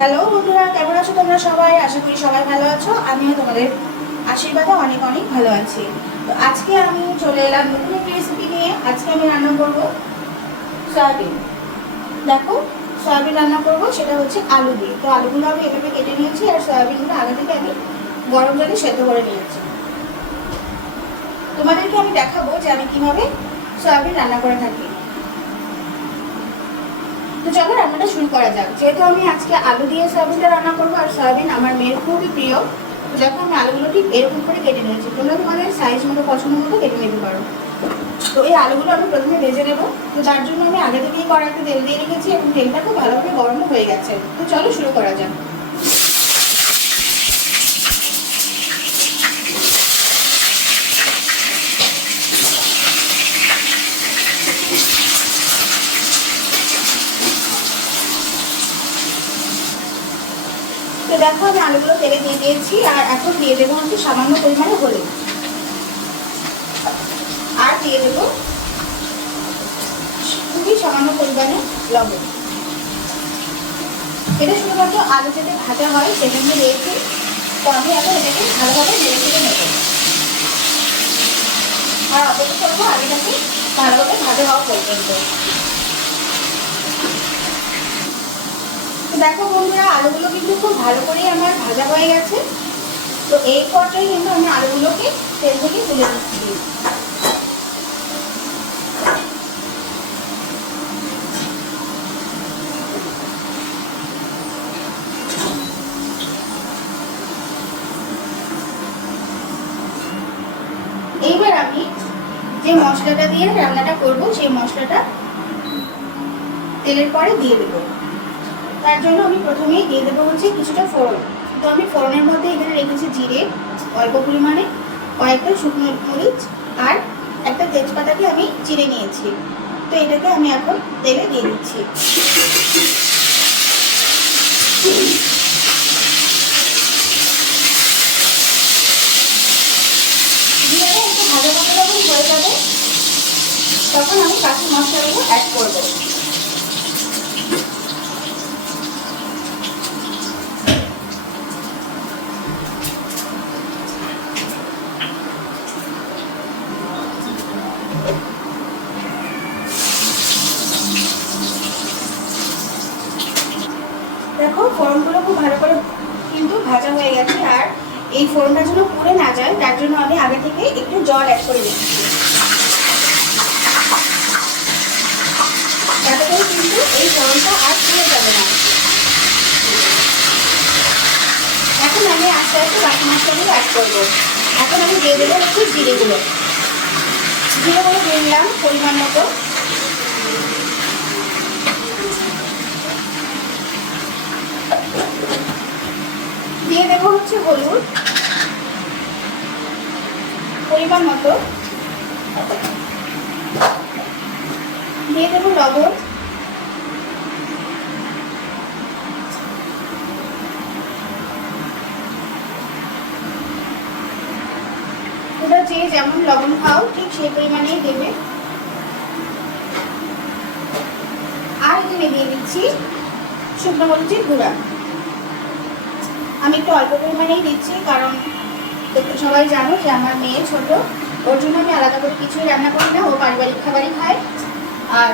Hello বন্ধুরা, কেমন আছো তোমরা সবাই? আশা করি সবাই ভালো আছো। আমিও তোমাদের আশীর্বাদে অনেক অনেক ভালো আছি। তো আজকে আমি চলে এলাম নতুন একটি রেসিপি নিয়ে। আজকে আমি রান্না করব সয়াবিন। দেখো, সয়াবিন রান্না করব, সেটা হচ্ছে আলু দিয়ে। তো আলুগুলো আমি এভাবে কেটে নিয়েছি আর সয়াবিনগুলো আগে থেকে আমি গরম জলে সেদ্ধ করে নিয়েছি। তোমাদেরকে আমি দেখাবো যে আমি কিভাবে সয়াবিন রান্না করে থাকি। তো চলো রান্নাটা শুরু করা যাক। যেহেতু আমি আজকে আলু দিয়ে সয়াবিনটা রান্না করবো আর সয়াবিন আমার মেয়ের খুবই প্রিয়, তো দেখো আমি আলুগুলো ঠিক এরকম করে কেটে নিয়েছি। তোমরা তোমাদের সাইজ মতো পছন্দ মতো কেটে নিতে পারো। তো এই আলুগুলো আমি প্রথমে ভেজে নেবো। তো তার জন্য আমি আগে থেকেই কড়াইতে তেল দিয়ে রেখেছি এবং তেলটা খুব ভালোভাবে গরম হয়ে গেছে। তো চলো শুরু করা যাক। তো দেখো আমি আলুগুলো তেলে দিয়ে দিয়েছি আর এখন দিয়ে দেবো হচ্ছে সামান্য পরিমাণে হলুদ, আর দিয়ে দেবো খুবই সামান্য পরিমাণে লবণ। এটা শুধুমাত্র আলু যাতে ভাজা হয় সেজন্য দিয়েছি। তো আমি এখন এটাকে ভালোভাবে নেড়ে চেড়ে নেব আর অপেক্ষা করবো আলুটাকে ভালোভাবে ভাজা হওয়া পর্যন্ত। তো দেখো বন্ধুরা, আলুগুলো কিন্তু খুব ভালো করেই আমার ভাজা হয়ে গেছে। তো এই পর্যায়ে কিন্তু আমি আলুগুলোকে তেল থেকে তুলে দিচ্ছি। এইবার আমি যে মশলাটা দিয়ে রান্নাটা করব সেই মশলাটা তেলের পরে দিয়ে দেবো। তার জন্য আমি প্রথমেই দিয়ে দেবো হচ্ছে কিছুটা ফোড়ন। তো আমি ফোড়নের মধ্যে এখানে রেখেছি জিরে অল্প পরিমাণে, কয়েকটা শুকনো মরিচ আর একটা তেজপাতাকে আমি চিড়ে নিয়েছি। তো এটাকে আমি এখন তেলে দিয়ে দিচ্ছি। জিরেটা একটু ভাজা ভাজা যখন হয়ে যাবে তখন আমি বাকি মশলাগুলো অ্যাড করবো। দেখো ফোড়নগুলো খুব ভালো করে কিন্তু ভাজা হয়ে গেছে, আর এই ফোড়নটা যেন পুড়ে না যায় তার জন্য আমি আগে থেকে একটু জল অ্যাড করে দিচ্ছি, যাতে করে কিন্তু এই ফোড়নটা আর পুড়ে যাবে না। এখন আমি আস্তে আস্তে বাকি মশলাগুলো অ্যাড করবো। এখন আমি দিয়ে দেবো একটু জিরেগুলো দিয়ে দিলাম পরিমাণ মতো। দিয়ে দেবো হচ্ছে হলুদ পরিমাণ মতো, দিয়ে দেবো লবণ, ওটা যে যেমন লবণ খাও ঠিক সেই পরিমাণেই দেবে। আর এখানে দিয়ে দিচ্ছি শুকনো মরিচের গুঁড়া। আমি একটু অল্প পরিমাণেই দিচ্ছি, কারণ সবাই জানো যে আমার মেয়ে ছোট, ওর জন্য আমি আলাদা করে কিছুই রান্না করি না। ও পারিবারিক খাবারই খায়, আর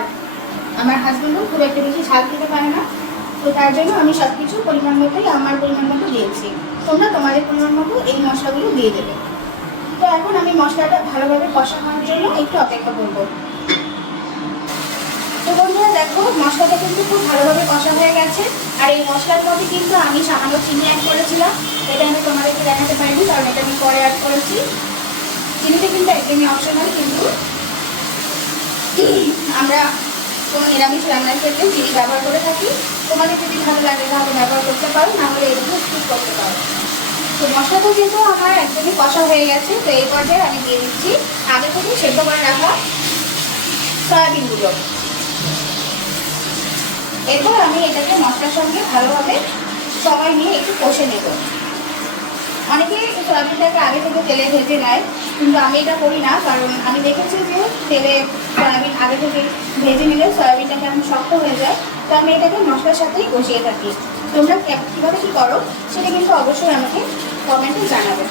আমার হাজব্যান্ডও খুব একটা বেশি ঝাল খেতে পারে না। তো তার জন্য আমি সব কিছু পরিমাণ মতোই আমার পরিমাণ মতো দিয়েছি। তোমরা তোমাদের পরিমাণ মতো এই মশলাগুলো দিয়ে দেবে। তো এখন আমি মশলাটা ভালোভাবে কষা হওয়ার জন্য একটু অপেক্ষা করব। তো বন্ধুরা দেখো, মশলাটা কিন্তু খুব ভালোভাবে কষা হয়ে গেছে, আর এই মশলার মধ্যে কিন্তু আমি সামান্য চিনি অ্যাড করেছিলাম। এটা আমি তোমাদেরকে দেখাতে পারিনি, কারণ এটা আমি পরে অ্যাড করেছি। চিনিটা কিন্তু একদমই অপশনাল, কিন্তু আমরা কোনো নিরামিষ রান্নার ক্ষেত্রে চিনি ব্যবহার করে থাকি। তোমাদের যদি ভালো লাগে তাহলে ব্যবহার করতে পারো, না হলে এগুলো স্কিপ করতে পারো। তো মশলাটা কিন্তু আমার একদমই কষা হয়ে গেছে। তো এই পর্যায়ে আমি দিয়ে দিচ্ছি আগে থেকে সেদ্ধ করে রাখা সয়াবিনগুলো। এরপর আমি এটাকে মশলার সঙ্গে ভালোভাবে সময় নিয়ে একটু কষে নেব। অনেকে সয়াবিনটাকে আগে থেকে তেলে ভেজে নেয়, কিন্তু আমি এটা করি না, কারণ আমি দেখেছি যে তেলে সয়াবিন আগে থেকে ভেজে নিলে সয়াবিনটা কেমন শক্ত হয়ে যায়। তো আমি এটাকে মশলার সাথেই কষিয়ে থাকি। তোমরা কীভাবে কী করো সেটা কিন্তু অবশ্যই আমাকে কমেন্টে জানাবে।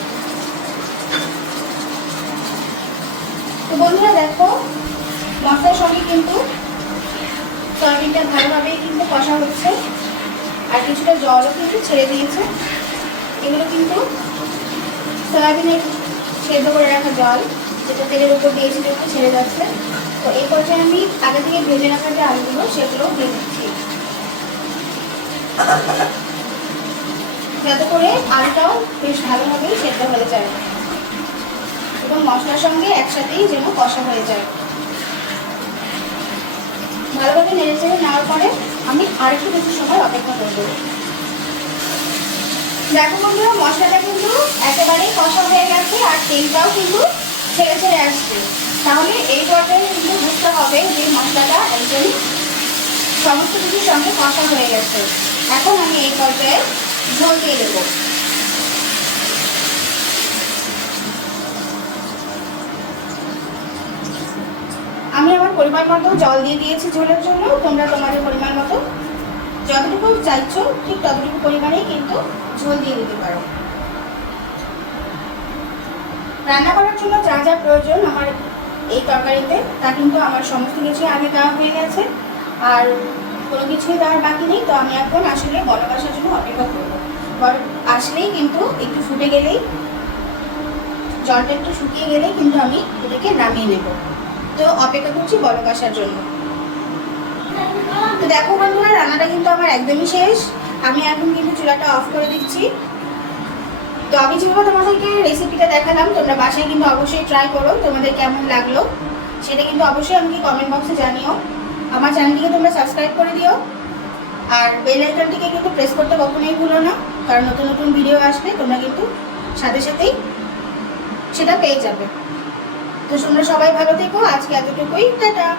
তো বন্ধুরা দেখো, মশলার সঙ্গে কিন্তু সয়াবিনটা ভালোভাবেই কিন্তু কষা হচ্ছে, আর কিছুটা জলও কিন্তু ছেড়ে দিয়েছে। এগুলো কিন্তু সয়াবিনের সেদ্ধ করে রাখা জল, যেটা তেলের উপর দিয়েছিল একটু ছেড়ে যাচ্ছে। তো এই পর্যায়ে আমি আগে থেকে ভেজে রাখা যে আলুগুলো সেগুলো দিয়ে দিচ্ছি, যাতে করে আলুটাও বেশ ভালোভাবেই সেদ্ধ হয়ে যায় এবং মশলার সঙ্গে একসাথেই যেন কষা হয়ে যায়। ভালোভাবে নেড়ে চেড়ে নেওয়ার পরে আমি আরেকটু বেশি সময় অপেক্ষা করব। দেখো বন্ধুরা, মশলাটা কিন্তু একেবারেই কষা হয়ে গেছে আর তেলটাও কিন্তু ছেড়ে ছেড়ে আসছে। তাহলে এই পর্যায়ে কিন্তু বুঝতে হবে যে মশলাটা একদমই সমস্ত কিছুর সঙ্গে কষা হয়ে গেছে। এখন আমি এই পর্যায়ে ঝোল দিয়ে দেবো। আমি আমার পরিমাণ মতো জল দিয়ে দিয়েছি ঝোলের জন্য। তোমরা তোমাদের পরিমাণ মতো যতটুকু চাইছো ঠিক ততটুকু পরিমাণেই কিন্তু ঝোল দিয়ে দিতে পারো। রান্না করার জন্য যা যা প্রয়োজন আমার এই তরকারিতে তা কিন্তু আমার সমস্ত কিছু আগে দেওয়া হয়ে গেছে, আর কোনো কিছুই দেওয়ার বাকি নেই। তো আমি এখন আসলে বলক আসার জন্য অপেক্ষা করবো। বলক আসলেই কিন্তু একটু ফুটে গেলেই, জলটা একটু শুকিয়ে গেলেই কিন্তু আমি এটাকে নামিয়ে নেব। তো অপেক্ষা করছি বলক আসার জন্য। তো দেখো বন্ধুরা, রান্নাটা কিন্তু আমার একদমই শেষ। আমি এখন কিন্তু চুলাটা অফ করে দিচ্ছি। তো আমি যেভাবে তোমাদেরকে রেসিপিটা দেখালাম, তোমরা বাসায় কিন্তু অবশ্যই ট্রাই করো। তোমাদের কেমন লাগলো সেটা কিন্তু অবশ্যই আমাকে কমেন্ট বক্সে জানিও। আমার চ্যানেলটিকে তোমরা সাবস্ক্রাইব করে দিও, আর বেল আইকনটিকে কিন্তু প্রেস করতে কখনোই ভুলো না, কারণ নতুন নতুন ভিডিও আসলে তোমরা কিন্তু সাথে সাথেই সেটা পেয়ে যাবে। তো তোমরা সবাই ভালো থেকো। আজকে এতটুকুই, টাটা।